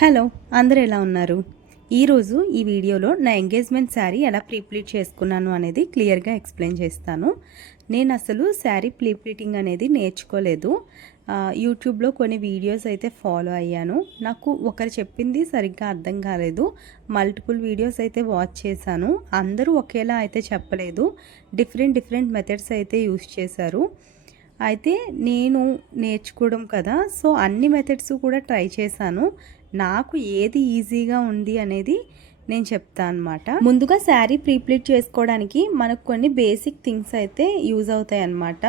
Hello, అందరూ ఎలా ఉన్నారు? ఈరోజు ఈ వీడియోలో నా ఎంగేజ్మెంట్ శారీ ఎలా ప్రీప్లీట్ చేసుకున్నాను అనేది క్లియర్గా ఎక్స్ప్లెయిన్ చేస్తాను. నేను అసలు శారీ ప్రీప్లీటింగ్ అనేది నేర్చుకోలేదు. యూట్యూబ్లో కొన్ని వీడియోస్ అయితే ఫాలో అయ్యాను. నాకు ఒకరు చెప్పింది సరిగ్గా అర్థం కాలేదు. మల్టిపుల్ వీడియోస్ అయితే వాచ్ చేశాను. అందరూ ఒకేలా అయితే చెప్పలేదు. డిఫరెంట్ మెథడ్స్ అయితే యూస్ చేశారు. అయితే నేను నేర్చుకోవడం కదా, సో అన్ని మెథడ్స్ కూడా ట్రై చేశాను. నాకు ఏది ఈజీగా ఉంది అనేది నేను చెప్తాను అనమాట. ముందుగా శారీ ప్రీప్లీట్ చేసుకోవడానికి మనకు కొన్ని బేసిక్ థింగ్స్ అయితే యూజ్ అవుతాయి అన్నమాట.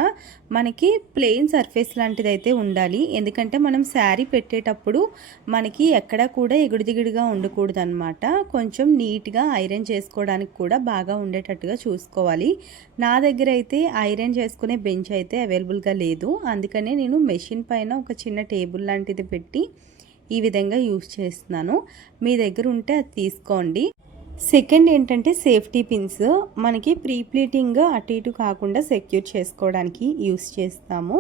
మనకి ప్లెయిన్ సర్ఫేస్ లాంటిది అయితే ఉండాలి. ఎందుకంటే మనం శారీ పెట్టేటప్పుడు మనకి ఎక్కడా కూడా ఎగుడుదిగుడుగా ఉండకూడదు అనమాట. కొంచెం నీట్గా ఐరన్ చేసుకోవడానికి కూడా బాగా ఉండేటట్టుగా చూసుకోవాలి. నా దగ్గర అయితే ఐరన్ చేసుకునే బెంచ్ అయితే అవైలబుల్గా లేదు. అందుకనే నేను మెషిన్ పైన ఒక చిన్న టేబుల్ లాంటిది పెట్టి ఈ విధంగా యూజ్ చేస్తున్నాను. మీ దగ్గర ఉంటే అది తీసుకోండి. సెకండ్ ఏంటంటే సేఫ్టీ పిన్స్. మనకి ప్రీప్లీటింగ్ అటు ఇటు కాకుండా సెక్యూర్ చేసుకోవడానికి యూజ్ చేస్తాము.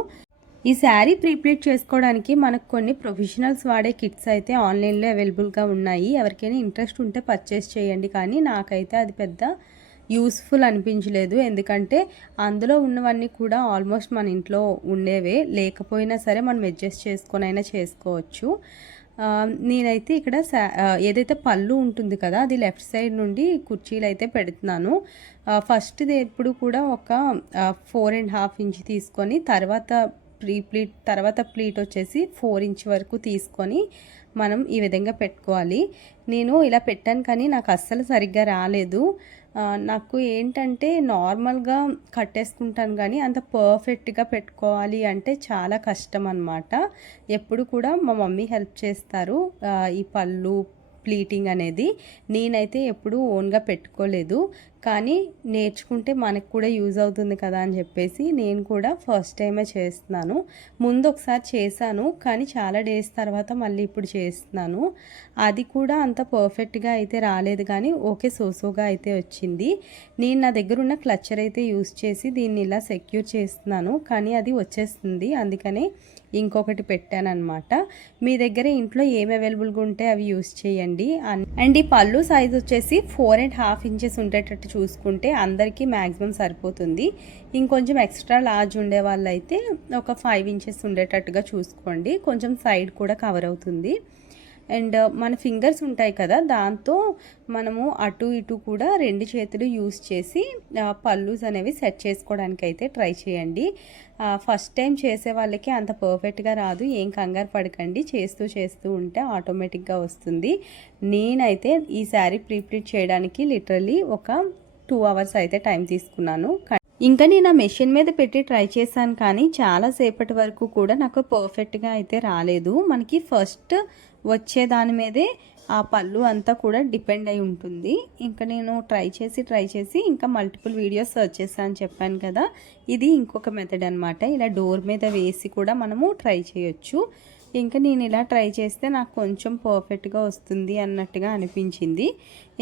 ఈ శారీ ప్రీప్లీట్ చేసుకోవడానికి మనకు కొన్ని ప్రొఫెషనల్స్ వాడే కిట్స్ అయితే ఆన్లైన్లో అవైలబుల్గా ఉన్నాయి. ఎవరికైనా ఇంట్రెస్ట్ ఉంటే పర్చేస్ చేయండి. కానీ నాకైతే అది పెద్ద యూస్ఫుల్ అనిపించలేదు. ఎందుకంటే అందులో ఉన్నవన్నీ కూడా ఆల్మోస్ట్ మన ఇంట్లో ఉండేవే. లేకపోయినా సరే మనం అడ్జస్ట్ చేసుకొని అయినా చేసుకోవచ్చు. నేనైతే ఇక్కడ ఏదైతే పళ్ళు ఉంటుంది కదా, అది లెఫ్ట్ సైడ్ నుండి కుర్చీలు అయితే పెడుతున్నాను. ఫస్ట్ది ఎప్పుడు కూడా ఒక 4.5 ఇంచ్ తీసుకొని తర్వాత ప్లీట్ వచ్చేసి 4 ఇంచ్ వరకు తీసుకొని మనం ఈ విధంగా పెట్టుకోవాలి. నేను ఇలా పెట్టాను కానీ నాకు అస్సలు సరిగ్గా రాలేదు. నాకు ఏంటంటే నార్మల్గా కట్టేసుకుంటాను కానీ అంత పర్ఫెక్ట్గా పెట్టుకోవాలి అంటే చాలా కష్టం అన్నమాట. ఎప్పుడు కూడా మా మమ్మీ హెల్ప్ చేస్తారు ఈ పళ్ళు ప్లీటింగ్ అనేది. నేనైతే ఎప్పుడూ ఓన్గా పెట్టుకోలేదు. కానీ నేర్చుకుంటే మనకు కూడా యూజ్ అవుతుంది కదా అని చెప్పేసి నేను కూడా ఫస్ట్ టైమే చేస్తున్నాను. ముందు ఒకసారి చేశాను కానీ చాలా డేస్ తర్వాత మళ్ళీ ఇప్పుడు చేస్తున్నాను. అది కూడా అంత పర్ఫెక్ట్గా అయితే రాలేదు కానీ ఓకే, సోసోగా అయితే వచ్చింది. నేను నా దగ్గర ఉన్న క్లచ్చర్ అయితే యూజ్ చేసి దీన్ని ఇలా సెక్యూర్ చేస్తున్నాను. కానీ అది వచ్చేస్తుంది, అందుకనే ఇంకొకటి పెట్టాను అనమాట. మీ దగ్గర ఇంట్లో ఏమి అవైలబుల్గా ఉంటే అవి యూజ్ చేయండి. అండ్ ఈ పళ్ళు సైజ్ వచ్చేసి 4.5 ఇంచెస్ ఉండేటట్టు చూసుకుంటే అందరికీ మ్యాక్సిమం సరిపోతుంది. ఇంకొంచెం ఎక్స్ట్రా లార్జ్ ఉండే వాళ్ళైతే ఒక 5 ఇంచెస్ ఉండేటట్టుగా చూసుకోండి. కొంచెం సైడ్ కూడా కవర్ అవుతుంది. అండ్ మన ఫింగర్స్ ఉంటాయి కదా, దాంతో మనము అటు ఇటు కూడా 2 చేతులు యూస్ చేసి పళ్ళుస్ అనేవి సెట్ చేసుకోవడానికి అయితే ట్రై చేయండి. ఫస్ట్ టైం చేసే వాళ్ళకి అంత పర్ఫెక్ట్గా రాదు, ఏం కంగారు పడకండి. చేస్తూ ఉంటే ఆటోమేటిక్గా వస్తుంది. నేనైతే ఈ శారీ ప్రీప్లీట్ చేయడానికి లిటరలీ ఒక 2 అవర్స్ అయితే టైం తీసుకున్నాను. ఇంకా నేను ఆ మెషిన్ మీద పెట్టి ట్రై చేశాను కానీ చాలాసేపటి వరకు కూడా నాకు పర్ఫెక్ట్గా అయితే రాలేదు. మనకి ఫస్ట్ వచ్చే దాని మీదే ఆ పళ్ళు అంతా కూడా డిపెండ్ అయి ఉంటుంది. ఇంకా నేను ట్రై చేసి ఇంకా మల్టిపుల్ వీడియోస్ సర్చ్ చేశాను చెప్పాను కదా, ఇది ఇంకొక మెథడ్ అనమాట. ఇలా డోర్ మీద వేసి కూడా మనము ట్రై చేయొచ్చు. ఇంకా నేను ఇలా ట్రై చేస్తే నాకు కొంచెం పర్ఫెక్ట్గా వస్తుంది అన్నట్టుగా అనిపించింది.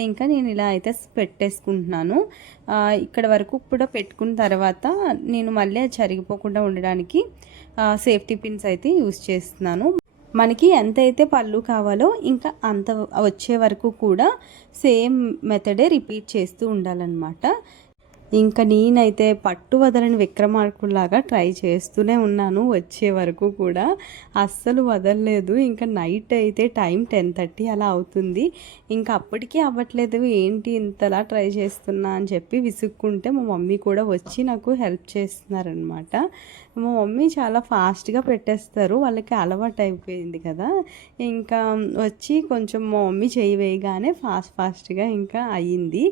ఇంకా నేను ఇలా అయితే పెట్టేసుకుంటున్నాను. ఇక్కడ వరకు కూడా పెట్టుకున్న తర్వాత నేను మళ్ళీ అది జరిగిపోకుండా ఉండడానికి సేఫ్టీ పిన్స్ అయితే యూజ్ చేస్తున్నాను. మనకి ఎంత అయితే పళ్ళు కావాలో ఇంకా అంత వచ్చే వరకు కూడా సేమ్ మెథడే రిపీట్ చేస్తూ ఉండాలన్నమాట. ఇంకా నేనైతే పట్టు వదలని విక్రమార్కుల్లాగా ట్రై చేస్తూనే ఉన్నాను. వచ్చే వరకు కూడా అస్సలు వదలలేదు. ఇంకా నైట్ అయితే టైం 10:30 అలా అవుతుంది. ఇంకా అప్పటికీ అవ్వట్లేదు, ఏంటి ఇంతలా ట్రై చేస్తున్నా అని చెప్పి విసుక్కుంటే మా మమ్మీ కూడా వచ్చి నాకు హెల్ప్ చేస్తున్నారనమాట. మా మమ్మీ చాలా ఫాస్ట్గా పెట్టేస్తారు, వాళ్ళకి అలవాటు అయిపోయింది కదా. ఇంకా వచ్చి కొంచెం మా మమ్మీ చేయి వేయగానే ఫాస్ట్గా ఇంకా అయ్యింది.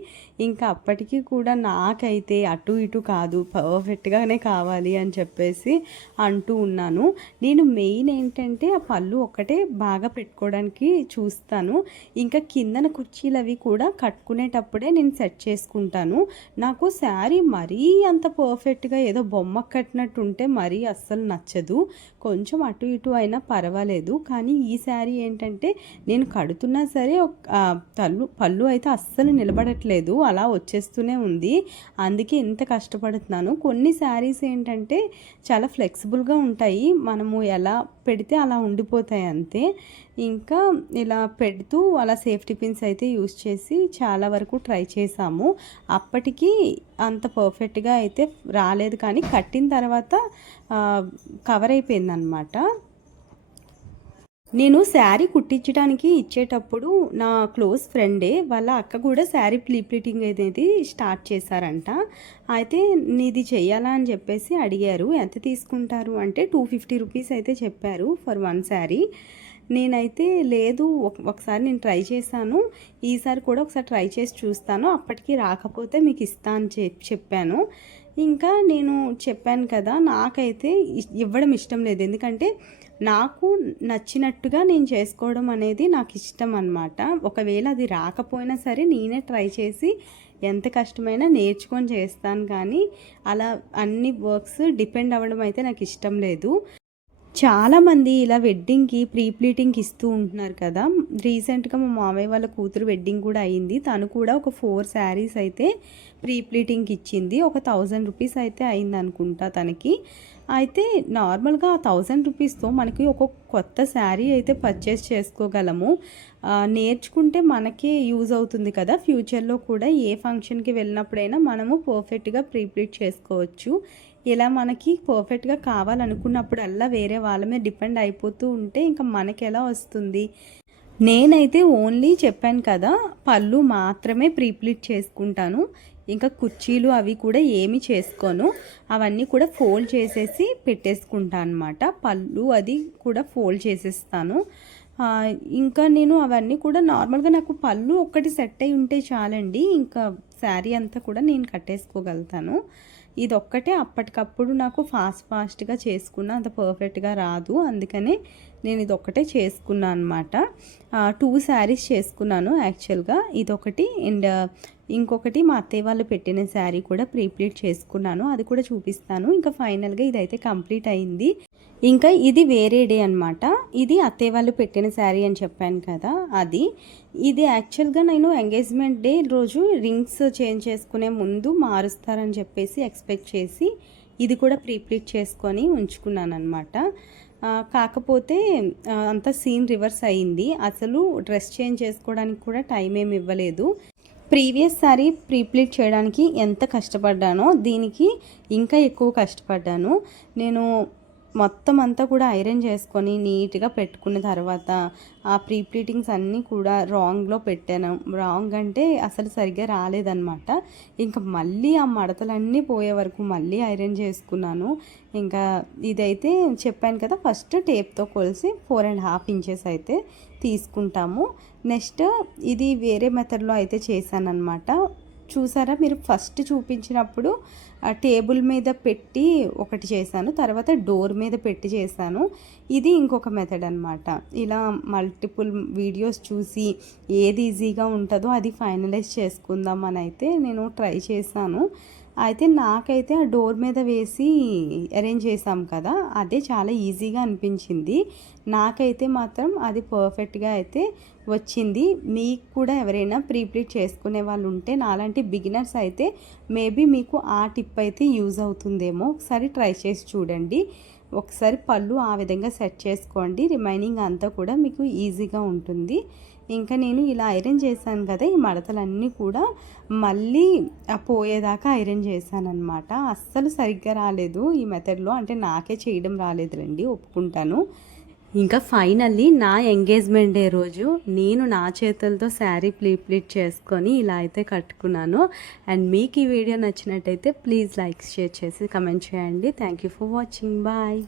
ఇంకా అప్పటికి కూడా నాకైతే అటు ఇటు కాదు, పర్ఫెక్ట్గానే కావాలి అని చెప్పేసి అంటూ ఉన్నాను. నేను మెయిన్ ఏంటంటే ఆ పళ్ళు ఒక్కటే బాగా పెట్టుకోవడానికి చూస్తాను. ఇంకా కిందన కుర్చీలు అవి కూడా కట్టుకునేటప్పుడే నేను సెట్ చేసుకుంటాను. నాకు శారీ మరీ అంత పర్ఫెక్ట్గా ఏదో బొమ్మ కట్టినట్టు ఉంటే మరీ అస్సలు నచ్చదు. కొంచెం అటు ఇటు అయినా పర్వాలేదు. కానీ ఈ శారీ ఏంటంటే నేను కడుతున్నా సరే పళ్ళు అయితే అస్సలు నిలబడట్లేదు, అలా వచ్చేస్తూనే ఉంది. అందుకే ఇంత కష్టపడుతున్నాను. కొన్ని శారీస్ ఏంటంటే చాలా ఫ్లెక్సిబుల్గా ఉంటాయి, మనము ఎలా పెడితే అలా ఉండిపోతాయి అంతే. ఇంకా ఇలా పెడుతూ అలా సేఫ్టీ పిన్స్ అయితే యూస్ చేసి చాలా వరకు ట్రై చేసాము. అప్పటికి అంత పర్ఫెక్ట్గా అయితే రాలేదు, కానీ కట్టిన తర్వాత కవర్ అయిపోయిందనమాట. నేను శారీ కుట్టించడానికి ఇచ్చేటప్పుడు నా క్లోజ్ ఫ్రెండే వాళ్ళ అక్క కూడా శారీ ప్లీప్లీటింగ్ అనేది స్టార్ట్ చేశారంట. అయితే నీది చెయ్యాలా అని చెప్పేసి అడిగారు. ఎంత తీసుకుంటారు అంటే 250 రూపీస్ అయితే చెప్పారు ఫర్ 1 శారీ. నేనైతే లేదు, ఒకసారి నేను ట్రై చేశాను, ఈసారి కూడా ఒకసారి ట్రై చేసి చూస్తాను, అప్పటికి రాకపోతే మీకు ఇస్తా అని చెప్పాను. ఇంకా నేను చెప్పాను కదా, నాకైతే ఇవ్వడం ఇష్టం లేదు. ఎందుకంటే నాకు నచ్చినట్టుగా నేను చేసుకోవడం అనేది నాకు ఇష్టం అనమాట. ఒకవేళ అది రాకపోయినా సరే నేనే ట్రై చేసి ఎంత కష్టమైనా నేర్చుకొని చేస్తాను, కానీ అలా అన్ని వర్క్స్ డిపెండ్ అవ్వడం అయితే నాకు ఇష్టం లేదు. చాలామంది ఇలా వెడ్డింగ్కి ప్రీ ప్లీటింగ్కి ఇస్తూ ఉంటున్నారు కదా. రీసెంట్గా మా మామయ్య వాళ్ళ కూతురు వెడ్డింగ్ కూడా అయ్యింది. తను కూడా ఒక 4 శారీస్ అయితే ప్రీ ప్లీటింగ్కి ఇచ్చింది. ఒక 1000 రూపీస్ అయితే అయింది అనుకుంటా తనకి. అయితే నార్మల్గా 1000 రూపీస్తో మనకి ఒక కొత్త శారీ అయితే పర్చేస్ చేసుకోగలము. నేర్చుకుంటే మనకే యూజ్ అవుతుంది కదా. ఫ్యూచర్లో కూడా ఏ ఫంక్షన్కి వెళ్ళినప్పుడైనా మనము పర్ఫెక్ట్గా ప్రీ ప్లీట్ చేసుకోవచ్చు. ఇలా మనకి పర్ఫెక్ట్గా కావాలనుకున్నప్పుడల్లా వేరే వాళ్ళ మీద డిపెండ్ అయిపోతూ ఉంటే ఇంకా మనకి ఎలా వస్తుంది. నేనైతే ఓన్లీ చెప్పాను కదా, పళ్ళు మాత్రమే ప్రీప్లీట్ చేసుకుంటాను. ఇంకా కుర్చీలు అవి కూడా ఏమి చేసుకోను. అవన్నీ కూడా ఫోల్డ్ చేసేసి పెట్టేసుకుంటాను అనమాట. పళ్ళు అది కూడా ఫోల్డ్ చేసేస్తాను. ఇంకా నేను అవన్నీ కూడా నార్మల్గా నాకు పళ్ళు ఒక్కటి సెట్ అయి ఉంటే చాలండి, ఇంకా శారీ అంతా కూడా నేను కట్టేసుకోగలుగుతాను. ఇదొక్కటే అప్పటికప్పుడు నాకు ఫాస్ట్గా చేసుకున్న, అంత పర్ఫెక్ట్గా రాదు, అందుకనే నేను ఇదొక్కటే చేసుకున్నాను అనమాట. 2 శారీస్ చేసుకున్నాను యాక్చువల్గా. ఇదొకటి అండ్ ఇంకొకటి మా అత్తయ్య వాళ్ళు పెట్టిన శారీ కూడా ప్రీప్లీట్ చేసుకున్నాను, అది కూడా చూపిస్తాను. ఇంకా ఫైనల్గా ఇదైతే కంప్లీట్ అయింది. ఇంకా ఇది వేరే డే అనమాట. ఇది అత్తయ్య వాళ్ళు పెట్టిన శారీ అని చెప్పాను కదా, అది. ఇది యాక్చువల్గా నేను ఎంగేజ్మెంట్ డే రోజు రింగ్స్ చేంజ్ చేసుకునే ముందు మారుస్తారని చెప్పేసి ఎక్స్పెక్ట్ చేసి ఇది కూడా ప్రీప్లీట్ చేసుకొని ఉంచుకున్నాను అనమాట. కాకపోతే అంత సీన్ రివర్స్ అయ్యింది. అసలు డ్రెస్ చేంజ్ చేసుకోవడానికి కూడా టైం ఏమి ఇవ్వలేదు. ప్రీవియస్ సారీ ప్రీప్లీట్ చేయడానికి ఎంత కష్టపడ్డానో దీనికి ఇంకా ఎక్కువ కష్టపడ్డాను. నేను మొత్తం అంతా కూడా ఐరన్ చేసుకొని నీట్గా పెట్టుకున్న తర్వాత ఆ ప్రీప్లీటింగ్స్ అన్నీ కూడా రాంగ్లో పెట్టాను. రాంగ్ అంటే అసలు సరిగ్గా రాలేదన్నమాట. ఇంకా మళ్ళీ ఆ మడతలన్నీ పోయే వరకు మళ్ళీ ఐరన్ చేసుకున్నాను. ఇంకా ఇదైతే చెప్పాను కదా, ఫస్ట్ టేప్తో కొలిసి 4.5 ఇంచెస్ అయితే తీసుకుంటాము. నెక్స్ట్ ఇది వేరే మెథడ్లో అయితే చేశానన్నమాట. చూసారా, మీరు ఫస్ట్ చూపించినప్పుడు టేబుల్ మీద పెట్టి ఒకటి చేశాను, తర్వాత డోర్ మీద పెట్టి చేశాను. ఇది ఇంకొక మెథడ్ అనమాట. ఇలా మల్టిపుల్ వీడియోస్ చూసి ఏది ఈజీగా ఉంటుందో అది ఫైనలైజ్ చేసుకుందాం అని అయితే నేను ట్రై చేశాను. అయితే నాకైతే ఆ డోర్ మీద వేసి అరేంజ్ చేసాం కదా, అదే చాలా ఈజీగా అనిపించింది. నాకైతే మాత్రం అది పర్ఫెక్ట్గా అయితే వచ్చింది. మీకు కూడా ఎవరైనా ప్రీప్లీట్ చేసుకునే వాళ్ళు ఉంటే, నాలాంటి బిగినర్స్ అయితే మేబీ మీకు ఆ టిప్ అయితే యూజ్ అవుతుందేమో. ఒకసారి ట్రై చేసి చూడండి. ఒకసారి పళ్ళు ఆ విధంగా సెట్ చేసుకోండి, రిమైనింగ్ అంతా కూడా మీకు ఈజీగా ఉంటుంది. ఇంకా నేను ఇలా ఐరన్ చేశాను కదా, ఈ మడతలన్నీ కూడా మళ్ళీ పోయేదాకా ఐరన్ చేశాను అనమాట. అస్సలు సరిగ్గా రాలేదు ఈ మెథడ్లో, అంటే నాకే చేయడం రాలేదు రండి, ఒప్పుకుంటాను. ఇంకా ఫైనల్లీ నా ఎంగేజ్మెంట్ డే రోజు నేను నా చేతులతో శారీ ప్లీట్ చేసుకొని ఇలా అయితే కట్టుకున్నాను. అండ్ మీకు ఈ వీడియో నచ్చినట్టయితే ప్లీజ్ లైక్, షేర్ చేసి కమెంట్ చేయండి. Thank you for watching. Bye.